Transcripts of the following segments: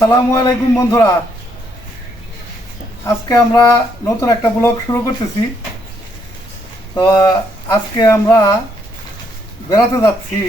আসসালামু আলাইকুম বন্ধুরা। আজকে আমরা নতুন একটা ব্লগ শুরু করতেছি। তো আজকে আমরা বেড়াতে যাচ্ছি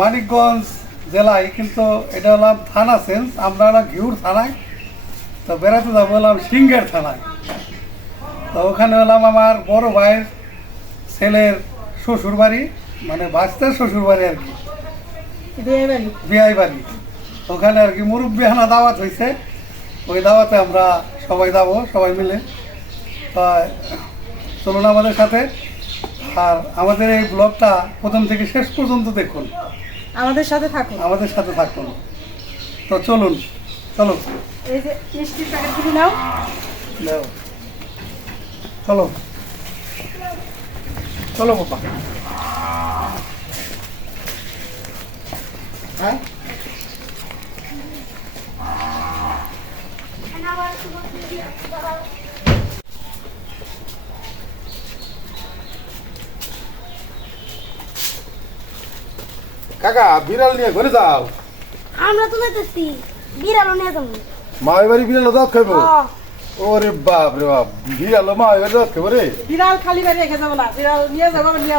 মানিকগঞ্জ জেলায় কিন্তু এটা হলাম থানা সেন্স আমরা হলাম ঘিউর থানায়। তো বেড়াতে যাব হলাম সিঙ্গের থানায়। তো ওখানে হলাম আমার বড় ভাইয়ের ছেলের শ্বশুর বাড়ি মানে বাচ্চার শ্বশুর বাড়ি আর কি। বিয়াই বাড়ি। ওখানে আর কি মুরব্বী হানা দাওয়াত হয়েছে ওই দাওয়াতে আমরা সবাই যাব সবাই মিলে। চলুন আমাদের সাথে। আর আমাদের এই ব্লগটা প্রথম থেকে শেষ পর্যন্ত দেখুন। আমাদের সাথে থাকুন। আমাদের সাথে থাকুন। তো চলুন চলো। এই যে মিষ্টির প্যাকেটগুলি নাও। নাও। চলো। চলো বাবা। হ্যাঁ? কাকা বিড়াল নিয়ে ঘরে যাও। আমরা তো যেতেছি বিড়ালও নিয়ে যাব। মায়ের বাড়ি বিড়াল দাঁত খাইবো? ওরে বাপ রে বাপ বিড়াল মায়ের বাড়ি দাঁত খাইবো রে? বিড়াল খালি বাড়ি রেখে যাব না বিড়াল নিয়ে যাব আবার নিয়ে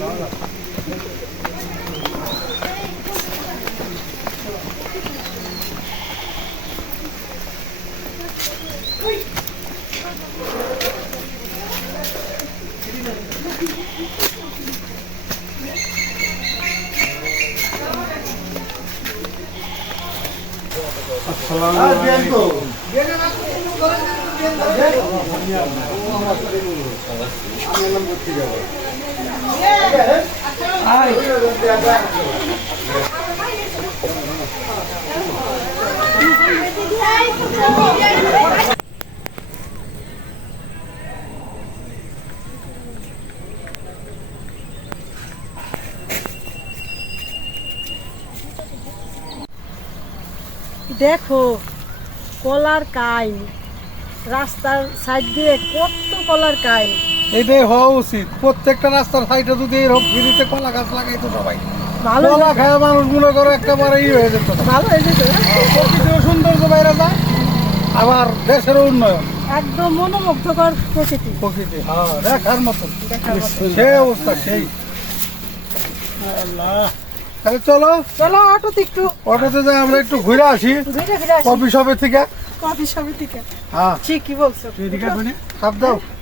আর দেখো কলার কাই। রাস্তার সাইড দিয়ে কত কলার কাই। এটাই হওয়া উচিত। প্রত্যেকটা রাস্তার সাইডে যদি এরকম ফ্রিতে কলা গাছ লাগাইতো সবাই। ভালো কলা খায় মানুষ মনে করো একেবারে ই হয়ে যেত। ভালো হয়ে যেত। প্রকৃতিও সৌন্দর্য বাইরে যায় আবার দেশেরও উন্নয়ন। একদম মনোমুগ্ধকর প্রকৃতি। প্রকৃতি হ্যাঁ দেখার মতন। মতো। সেই অবস্থা সেই। আল্লাহ। তাহলে চলো চলো অটোতে একটু। অটোতে যাই আমরা একটু ঘুরে আসি। কফি শপের থেকে। কফি শপের থেকে। হ্যাঁ। ঠিক কি বলছো খাপ দাও হ্যাঁ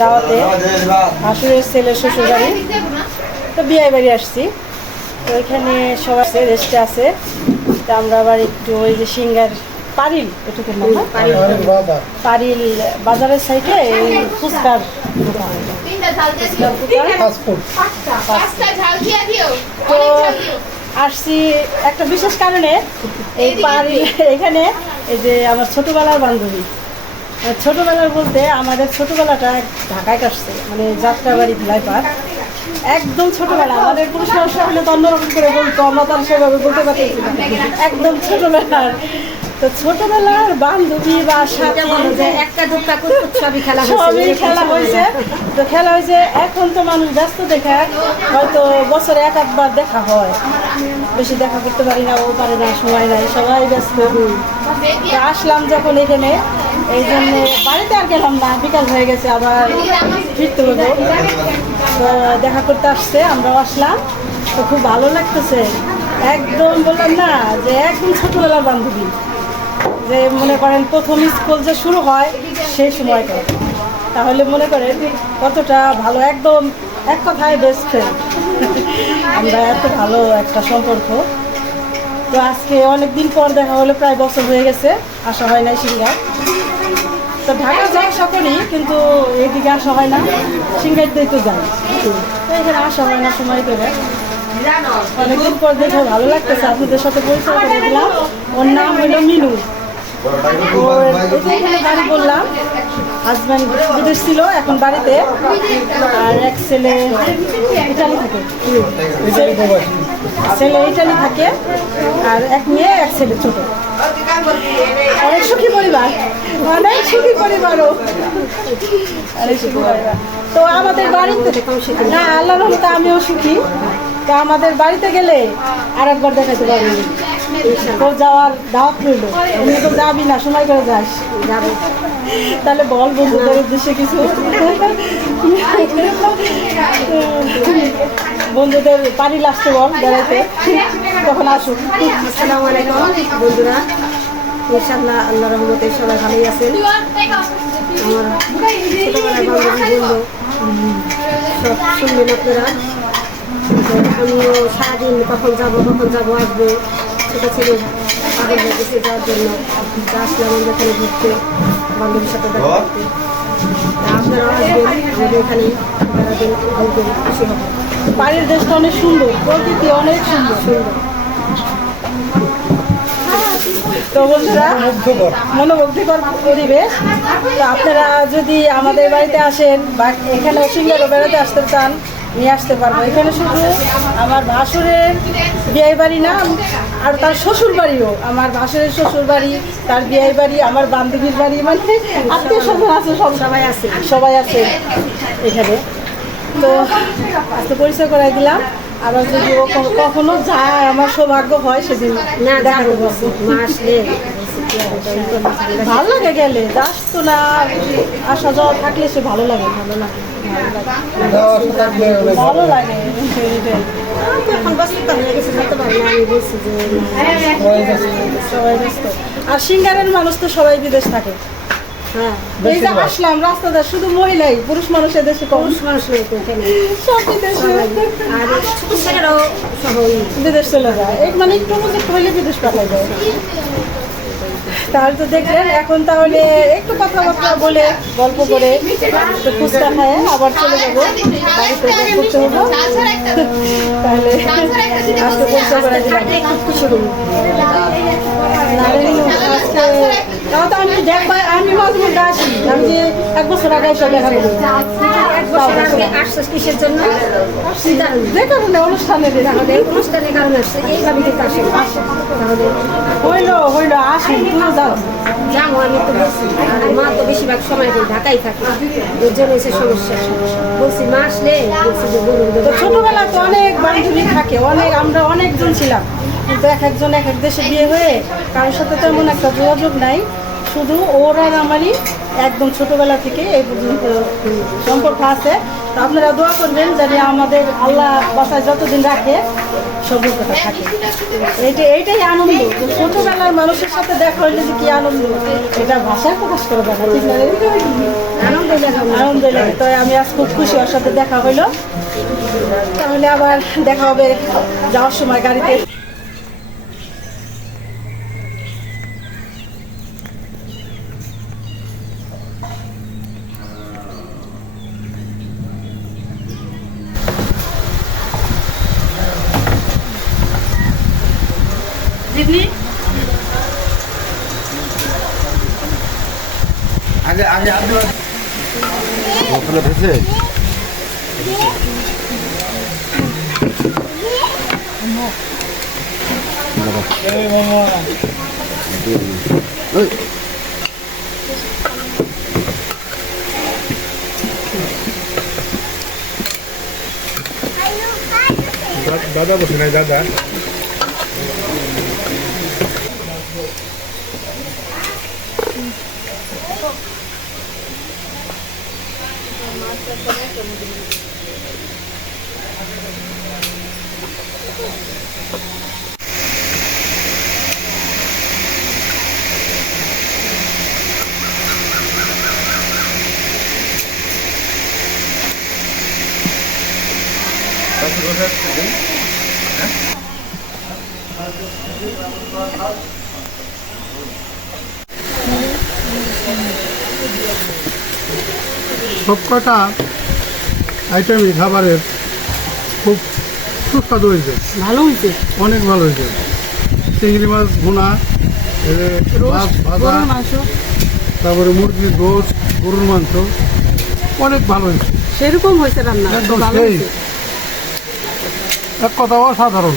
দাওয়াতে শাশুড়ের ছেলে শ্বশুর বাড়ি তো বিয়ে বাড়ি আসছি। তো ওইখানে সব আছে রেস্টে আছে। তো আমরা আবার একটু ওই যে সিঙ্গার পারিল এটুকু বাবা পারিল বাজারের সাইডে এই ফুচকার তো আসছি একটা বিশেষ কারণে এই পারি এখানে এই যে আমার ছোটবেলার বান্ধবী। ছোটবেলার বলতে আমাদের ছোটবেলাটা ঢাকায় কাটছে মানে যাত্রাবাড়ি ভিলাইপার একদম ছোটবেলা আমাদের পুরুষ মানুষ হলে তো অন্যরকম করে বলতো আমরা তো আর সেভাবে বলতে পারছি না। একদম ছোটবেলার। তো ছোটবেলার বান্ধবী বা সাথে একটা দুটা সবই খেলা সবই খেলা হয়েছে। তো খেলা হয়েছে এখন তো মানুষ ব্যস্ত দেখে হয়তো বছরে এক একবার দেখা হয়। বেশি দেখা করতে পারি না ও পারে না সময় নাই সবাই ব্যস্ত। আসলাম যখন এখানে এই জন্য বাড়িতে আর গেলাম না, বিকাল হয়ে গেছে আবার ফিরতে হলো। তো দেখা করতে আসছে, আমরাও আসলাম। তো খুব ভালো লাগতেছে। একদম বললাম না, যে একদম ছোটবেলার বান্ধবী। যে মনে করেন প্রথম স্কুল যে শুরু হয়, সেই সময়টা। তাহলে মনে করেন কতটা ভালো, একদম এক কথায় বেস্ট ফ্রেন্ড আমরা এত ভালো একটা সম্পর্ক। তো আজকে অনেক দিন পর দেখা হলো, প্রায় বছর হয়ে গেছে আসা হয় নাই সিঙ্গা তো ঢাকা যাই সকলেই, কিন্তু এদিকে আসা হয় না সিঙ্গাইতেই তো তো এখানে আসা হয় না, সময় করে। অনেকদিন পর দেখে ভালো লাগতেছে, আপনাদের সাথে পরিচয় করে দিলাম। ওর নাম হলো মিনু বাড়ি বললাম হাজব্যান্ড বিদেশ ছিল এখন বাড়িতে, আর এক ছেলে ইটালি থাকে। ছেলে ইটালি থাকে, আর এক মেয়ে, এক ছেলে ছোট। অনেক সুখী পরিবার? অনেক সুখী পরিবারও? পরিবার? তো আমাদের বাড়িতে না আল্লাহ রহমতে আমিও সুখী। তো আমাদের বাড়িতে গেলে আর একবার দেখাতে পারবি তোর যাওয়ার দাওয়াত রইল। এমনি তো যাবি না, সময় করে যাস। তাহলে বল বন্ধুদের উদ্দেশ্যে কিছু। বন্ধুদের পানি আসতে বল, বেড়াইতে। তখন আসুক। আসসালামু আলাইকুম, বন্ধুরা। ইনশাআল্লাহ আল্লাহ রহমতে সবাই ভালোই আছেন। আমার ছোটবেলার বান্ধবী বলল সব শুনবেন আপনারা। আমিও সারাদিন কখন যাব কখন যাব আসব। ছোটো ছেলে পাগল হয়ে গেছে যাওয়ার জন্য। আসলাম আমরা এখানে ঘুরতে বান্ধবীর সাথে দেখা করতে। আপনারাও আসবেন আমাদের এখানে ঘুরবেন খুশি বাড়ির দেশটা অনেক সুন্দর প্রকৃতি অনেক সুন্দর। সুন্দর। তো বন্ধুরা মুগ্ধকর মনোমুগ্ধকর পরিবেশ। তো আপনারা যদি আমাদের বাড়িতে আসেন বা এখানে সিঙ্গারও বেড়াতে আসতে চান নিয়ে আসতে পারব। এখানে শুধু আমার ভাসুরের বিয়ে বাড়ি না আর তার শ্বশুর বাড়িও। আমার ভাসুরের শ্বশুর বাড়ি তার বিয়ে বাড়ি আমার বান্ধবীর বাড়ি মানে আত্মীয় স্বজন আছে সব সবাই আছে। সবাই আছে এখানে। তো আজকে পরিচয় করাই দিলাম। আবার যদি ও কখনো যায় আমার সৌভাগ্য হয় সেদিন না দেখা করব। ভালো লাগে গেলে যাস তো না আসা যাওয়া থাকলে সে ভালো লাগে ভালো লাগে ভালো লাগে। আর সিঙ্গারের মানুষ তো সবাই বিদেশ থাকে। এই যে আসলাম রাস্তাতে শুধু মহিলাই পুরুষ মানুষের দেশে কম। পুরুষ মানুষ নেই সব বিদেশে চলে যায়। মানে একটু প্রজেক্ট হইলে বিদেশ পাঠাই যায় তাহলে তো দেখলেন এখন তাহলে একটু কথাবার্তা বলে গল্প করে একটু ফুচকা খায় আবার চলে যাব। বাড়িতে করতে হব। তাহলে আজকে পরিচয় করে দিলাম আজকে তাও তো আমি দেখবা আমি মাঝে মধ্যে আসি। আমি যে এক বছর আগে এসে দেখা করি এক বছর আগে আসছিস কিসের জন্য? অনুষ্ঠানে তাহলে এই অনুষ্ঠানের কারণে আসছে এইভাবে কিন্তু আসে তাহলে হইল হইল আসি। তুমিও যাও। যাব আমি তো বলছি। আর মা তো বেশিরভাগ সময় ঢাকায় থাকে। এর জন্য এসে সমস্যা। বলছি মা আসলে? বলছি যে ছোটবেলায় তো অনেক বান্ধবী থাকে। অনেক আমরা অনেকজন ছিলাম। কিন্তু এক একজন এক এক দেশে বিয়ে হয়ে কারোর সাথে তেমন একটা যোগাযোগ নাই। শুধু ওর আর আমারই একদম ছোটবেলা থেকে এই পর্যন্ত সম্পর্ক আছে। তো আপনারা দোয়া করবেন যাতে আমাদের আল্লাহ বাসায় যতদিন রাখে সম্পর্কটা থাকে। এইটা এইটাই আনন্দ ছোটবেলার মানুষের সাথে দেখা হইলে যে কি আনন্দ, এটা ভাষায় প্রকাশ করা না আনন্দ আনন্দ লাগে তো আমি আজ খুব খুশি ওর সাথে দেখা হইল। তাহলে আবার দেখা হবে যাওয়ার সময় গাড়িতে দিদি আগে আগে আগে ওখানে ভেসে এই, দাদা বসে নাই দাদা সব কটা আইটেমই খাবারের খুব সুস্বাদু হয়েছে। ভালো হয়েছে? অনেক ভালো হয়েছে। চিংড়ি মাছ ভুনা তারপরে মুরগির গোস গরুর মাংস অনেক ভালো হয়েছে। সেরকম হয়েছে রান্না একদম এক কথা অসাধারণ।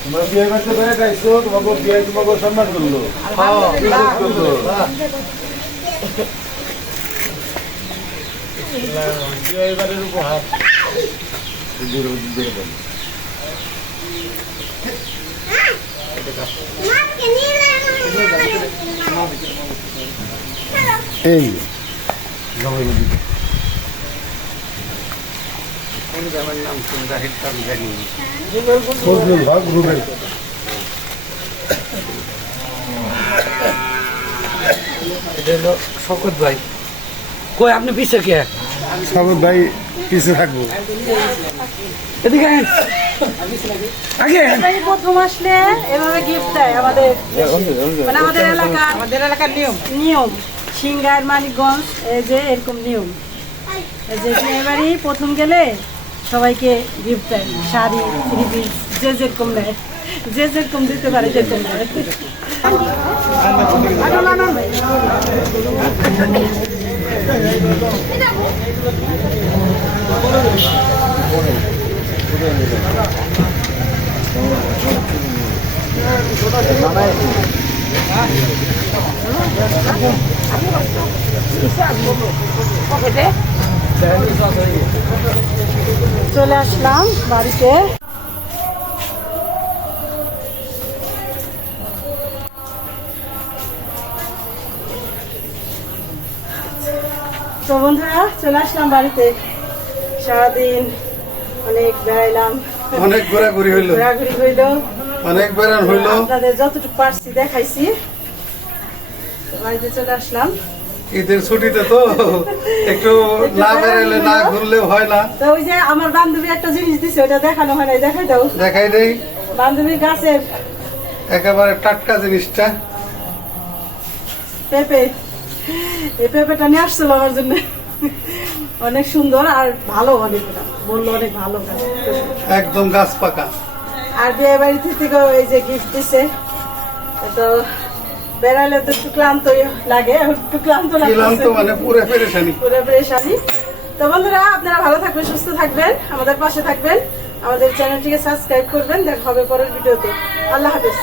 তোমরা বিয়ে করতে পেরে গাইছো তোমাকে বিয়ে তোমাকে সম্মান করল। করল বিয়েবারের উপহার দিদির রুবেল শকত ভাই কই, আপনি পিছে কে? সাগর ভাই পিছিয়ে থাকব এদিকে প্রথম আসলে এভাবে গিফট দেয় মানে আমাদের এলাকার নিয়ম। নিয়ম। সিঙ্গার, মানিকগঞ্জ, এই যে এরকম নিয়ম। এই যে এবারই প্রথম গেলে সবাইকে গিফট দেয়। শাড়ি থ্রি পিস যে যেরকম নেয়। যে যেরকম দিতে পারে সেরকম দেয় চলে আসলাম বাড়িতে। তো বন্ধুরা চলে আসলাম বাড়িতে। সারাদিন অনেক বেড়াইলাম। অনেক ঘোরাঘুরি হইল। ঘোরাঘুরি হইল। অনেক বেড়ান হইল। আপনাদের যতটুকু পারছি দেখাইছি। বাড়িতে চলে আসলাম। ঈদের ছুটিতে তো একটু না বেড়াইলে না ঘুরলেও হয় না। তো ওই যে আমার বান্ধবী একটা জিনিস দিছে ওটা দেখানো হয় নাই দেখাই দাও। দেখাই দেই। বান্ধবীর গাছের একেবারে টাটকা জিনিসটা। পেঁপে। এই পেঁপেটা নিয়ে আসছিল আমার জন্য। অনেক সুন্দর আর ভালো অনেক। বলল অনেক ভালো একদম গাছ পাকা। আর বিয়ে বাড়ি থেকে এই যে গিফট দিছে তো বেড়াইলে তো একটু ক্লান্ত লাগে একটু ক্লান্ত মানে পুরো পেরেশানি। পুরো পরেশানি। তো বন্ধুরা আপনারা ভালো থাকবেন সুস্থ থাকবেন আমাদের পাশে থাকবেন। আমাদের চ্যানেলটিকে সাবস্ক্রাইব করবেন দেখা হবে পরের ভিডিওতে। আল্লাহ হাফেজ।